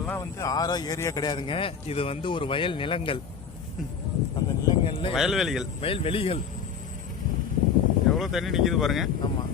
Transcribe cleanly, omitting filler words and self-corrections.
இதெல்லாம் வந்து ஆறோ ஏரியா கிடையாதுங்க. இது வந்து ஒரு வயல் நிலங்கள். அந்த நிலங்கள்ல வயல்வெளிகள் எவ்வளோ தண்ணி நிற்கிது பாருங்க. ஆமாம்.